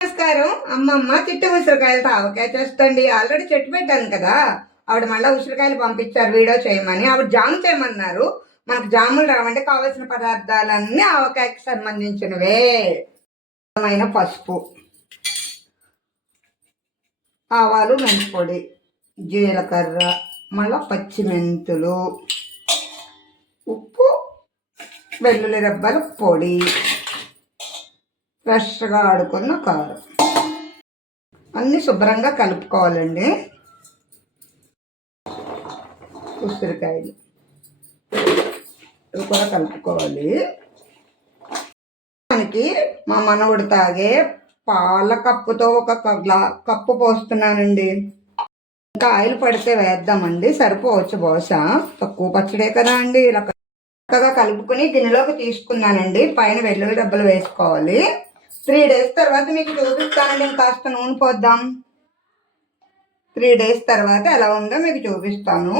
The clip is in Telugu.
నమస్కారం. అమ్మమ్మ చిట్టు ఉసిరికాయలతో ఆవకాయ చేస్తండి. ఆల్రెడీ చెట్టు పెట్టాను కదా, ఆవిడ మళ్ళీ ఉసిరికాయలు పంపించారు వీడియో చేయమని. ఆవిడ జాము చేయమన్నారు. మనకు జాములు రావంటే కావలసిన పదార్థాలన్నీ ఆవకాయకి సంబంధించినవే. పసుపు, ఆవాలు, మెంతిపొడి, జీలకర్ర, మళ్ళీ పచ్చిమెంతులు, ఉప్పు, వెల్లుల్లి రెబ్బల పొడి, ఫ్రెష్గా ఆడుకున్న కారం అన్నీ శుభ్రంగా కలుపుకోవాలండి. ఉసిరికాయలు ఇవి కూడా కలుపుకోవాలి. దానికి మా మనవడు తాగే పాల కప్పుతో ఒక కప్పు పోస్తున్నానండి. ఇంకా ఆయిల్ పడితే వేద్దామండి, సరిపోవచ్చు బహుశా. తక్కువ పచ్చడే కదా అండి. ఇలా చక్కగా కలుపుకొని గిన్నెలోకి తీసుకున్నానండి. పైన వెల్లుల్లి డబ్బలు వేసుకోవాలి. 3 days తర్వాత మీకు చూపిస్తానండి. కాస్త నూనె పోద్దాం. 3 days తర్వాత ఎలా ఉందో మీకు చూపిస్తాను.